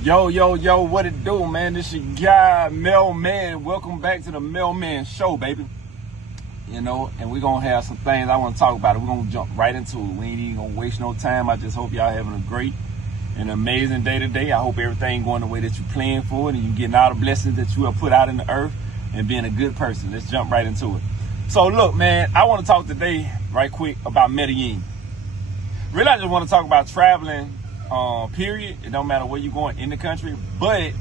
Yo, what it do, man? This your guy, Mann. Welcome back to the Mann Show, baby. You know, and we're going to have some things I want to talk about. We're going to jump right into it. We ain't even going to waste no time. I just hope y'all having a great and amazing day today. I hope everything going the way that you're planning for it and you getting all the blessings that you have put out in the earth and being a good person. Let's jump right into it. So, look, man, I want to talk today right quick about Medellin. Really, I just want to talk about traveling, period. It don't matter where you're going in the country, but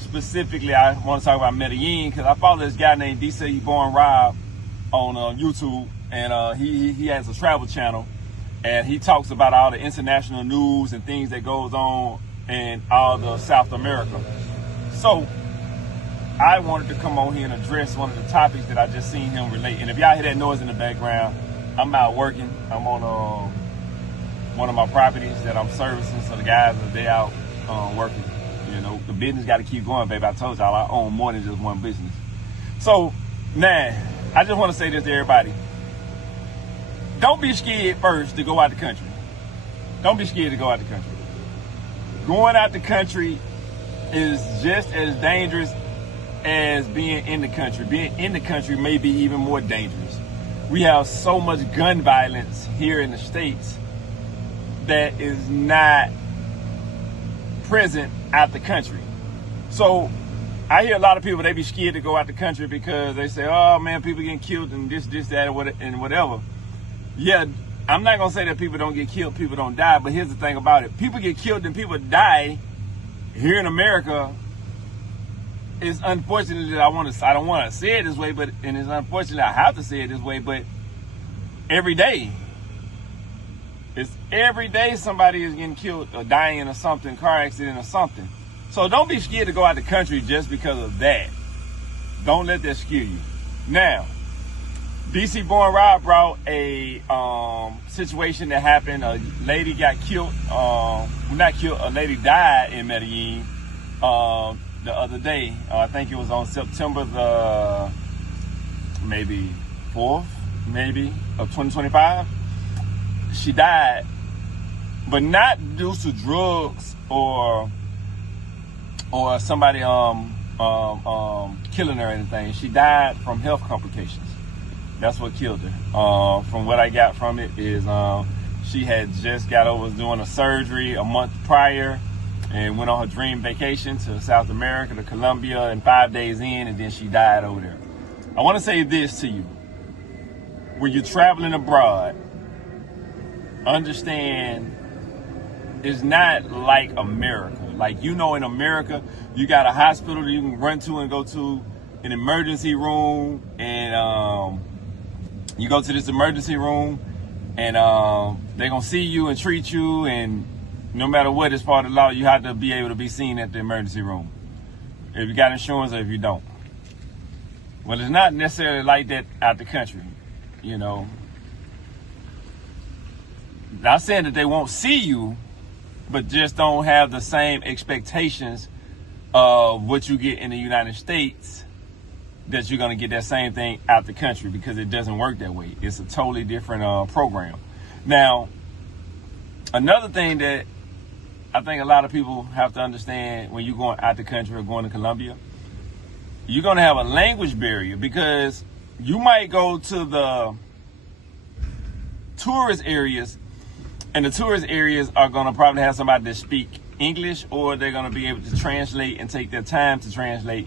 specifically, I want to talk about Medellin because I follow this guy named DC Born Rob on YouTube, and he has a travel channel, and he talks about all the international news and things that goes on in all the South America. So I wanted to come on here and address one of the topics that I just seen him relate. And if y'all hear that noise in the background, I'm out working. I'm on one of my properties that I'm servicing, so the guys are they out working. You know, the business got to keep going, baby. I told y'all I own more than just one business. So now, I just want to say this to everybody. Don't be scared first to go out the country. Don't be scared to go out the country. Going out the country is just as dangerous as being in the country. Being in the country may be even more dangerous. We have so much gun violence here in the States that is not present out the country. So I hear a lot of people, they be scared to go out the country because they say, oh man, people getting killed and this, that, and whatever. Yeah, I'm not going to say that people don't get killed, people don't die, but here's the thing about it. People get killed and people die here in America. It's unfortunate that I don't want to say it this way, and it's unfortunate I have to say it this way, but every day. It's every day somebody is getting killed or dying or something, car accident or something. So don't be scared to go out the country just because of that. Don't let that scare you. Now, DC Born Rob brought a situation that happened. A lady got killed. Not killed. A lady died in Medellin the other day. I think it was on September the maybe 4th, of 2025. She died, but not due to drugs or somebody killing her or anything. She died from health complications. That's what killed her. From what I got from it is she had just got over doing a surgery a month prior and went on her dream vacation to South America, to Colombia, and 5 days in, and then she died over there. I want to say this to you. When you're traveling abroad, understand it's not like America. Like, you know, in America, you got a hospital that you can run to and go to an emergency room, and you go to this emergency room, and they're going to see you and treat you, and no matter what is part of the law, you have to be able to be seen at the emergency room, if you got insurance or if you don't. Well, it's not necessarily like that out the country, you know. Not saying that they won't see you, but just don't have the same expectations of what you get in the United States, that you're going to get that same thing out the country, because it doesn't work that way. It's a totally different program. Now, another thing that I think a lot of people have to understand when you're going out the country or going to Colombia, you're going to have a language barrier, because you might go to the tourist areas, and the tourist areas are going to probably have somebody that speak English, or they're going to be able to translate and take their time to translate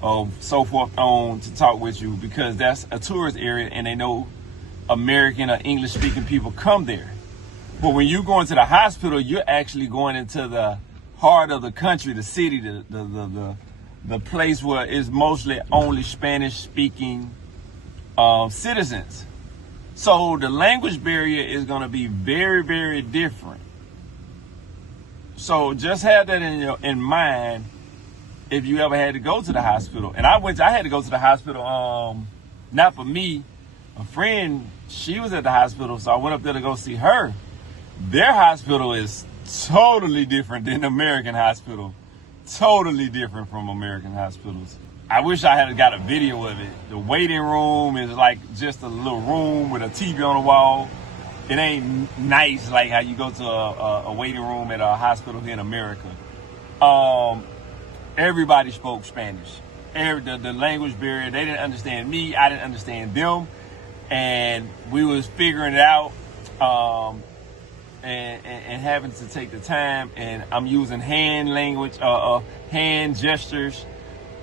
or so forth on to talk with you, because that's a tourist area and they know American or English speaking people come there. But when you go into the hospital, you're actually going into the heart of the country, the city, the place where it's mostly only Spanish speaking citizens. So the language barrier is going to be very, very different. So just have that in mind if you ever had to go to the hospital. And I had to go to the hospital, not for me. A friend, she was at the hospital, so I went up there to go see her. Their hospital is totally different than the American hospital. Totally different from American hospitals. I wish I had got a video of it. The waiting room is like just a little room with a TV on the wall. It ain't nice like how you go to a waiting room at a hospital here in America. everybody spoke Spanish. The language barrier, they didn't understand me, I didn't understand them, and we was figuring it out, and having to take the time, and I'm using hand language, hand gestures,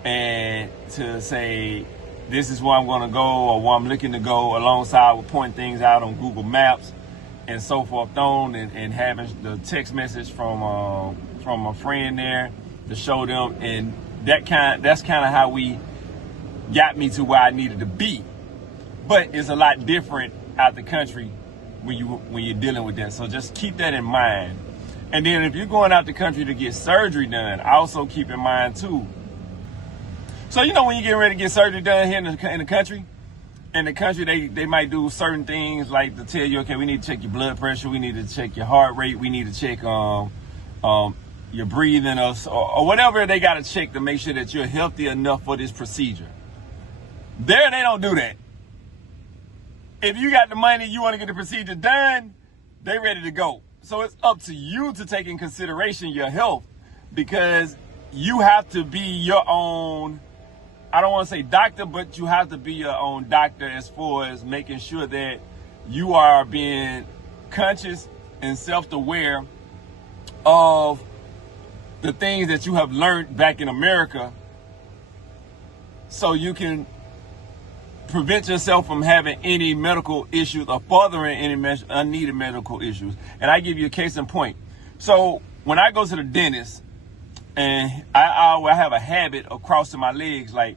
and to say, this is where I'm going to go, or where I'm looking to go, alongside with pointing things out on Google Maps and so forth on, and having the text message from a friend there to show them, and that's kind of how we got me to where I needed to be. But it's a lot different out the country when you're dealing with that. So just keep that in mind. And then if you're going out the country to get surgery done, also keep in mind too. So when you get ready to get surgery done here in the country, they might do certain things like to tell you, okay, we need to check your blood pressure, we need to check your heart rate, we need to check your breathing, or whatever they got to check to make sure that you're healthy enough for this procedure. There, they don't do that. If you got the money, you want to get the procedure done, they ready to go. So it's up to you to take in consideration your health, because you have to be your own, I don't want to say doctor, but you have to be your own doctor as far as making sure that you are being conscious and self-aware of the things that you have learned back in America, so you can prevent yourself from having any medical issues or furthering any unneeded medical issues. And I give you a case in point. So when I go to the dentist, and I have a habit of crossing my legs, like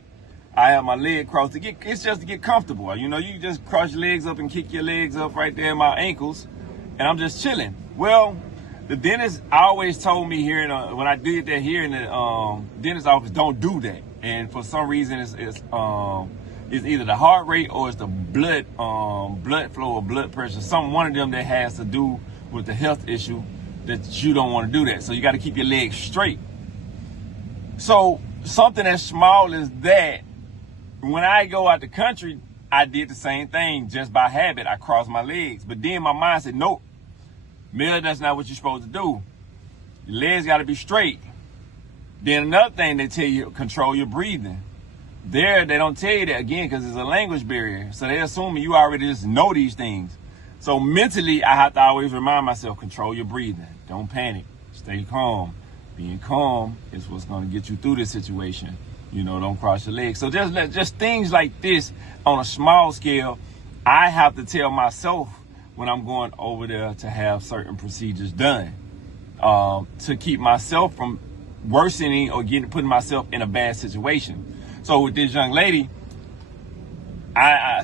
I have my leg crossed it's just to get comfortable. You just cross your legs up and kick your legs up right there in my ankles, and I'm just chilling. Well, the dentist always told me here, when I did that here in the dentist office, don't do that. And for some reason, it's either the heart rate or it's the blood flow or blood pressure. One of them that has to do with the health issue that you don't want to do that. So you got to keep your legs straight. So something as small as that, when I go out the country, I did the same thing just by habit. I crossed my legs. But then my mind said, nope, Miller, that's not what you're supposed to do. Your legs got to be straight. Then another thing they tell you, control your breathing. There, they don't tell you that, again, because it's a language barrier. So they assume you already just know these things. So mentally, I have to always remind myself, control your breathing. Don't panic. Stay calm. Being calm is what's going to get you through this situation. Don't cross your legs. So just things like this on a small scale, I have to tell myself when I'm going over there to have certain procedures done, to keep myself from worsening or putting myself in a bad situation. So with this young lady,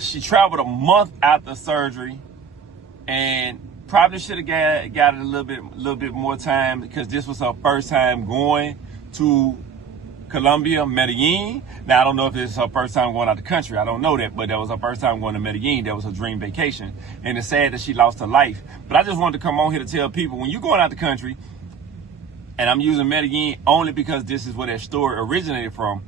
she traveled a month after surgery, and probably should have got it a little bit more time, because this was her first time going to Colombia, Medellin. Now, I don't know if this is her first time going out the country. I don't know that, but that was her first time going to Medellin. That was her dream vacation. And it's sad that she lost her life. But I just wanted to come on here to tell people, when you're going out the country, and I'm using Medellin only because this is where that story originated from,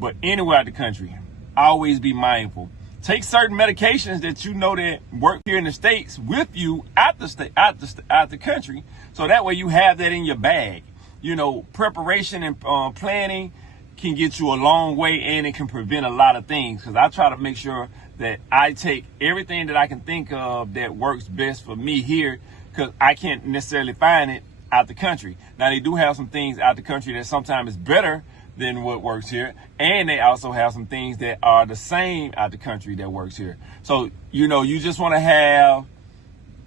but anywhere out the country, always be mindful. Take certain medications that you know that work here in the States with you out the country, so that way you have that in your bag. Preparation and planning can get you a long way, and it can prevent a lot of things, because I try to make sure that I take everything that I can think of that works best for me here, because I can't necessarily find it out the country. Now, they do have some things out the country that sometimes is better than what works here, and they also have some things that are the same out the country that works here. So you just want to have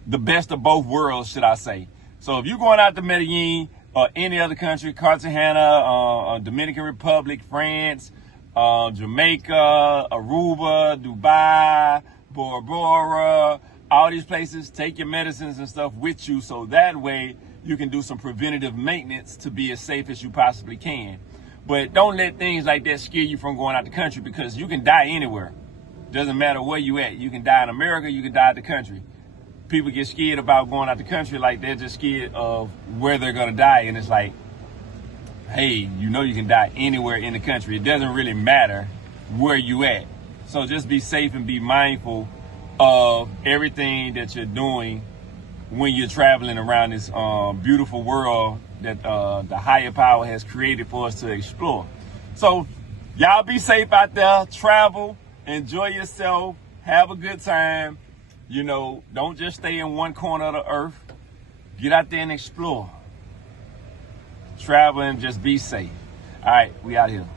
the best of both worlds, should I say. So if you're going out to Medellin or any other country, Cartagena, Dominican Republic, France, Jamaica, Aruba, Dubai, Bora Bora, all these places, take your medicines and stuff with you, so that way you can do some preventative maintenance to be as safe as you possibly can. But don't let things like that scare you from going out the country, because you can die anywhere. Doesn't matter where you at. You can die in America, you can die out the country. People get scared about going out the country, like they're just scared of where they're going to die. And it's like, hey, you can die anywhere in the country. It doesn't really matter where you at. So just be safe and be mindful of everything that you're doing when you're traveling around this beautiful world the higher power has created for us to explore. So y'all be safe out there, travel, enjoy yourself, have a good time. You know, don't just stay in one corner of the earth. Get out there and explore. Travel and just be safe. All right, we out here.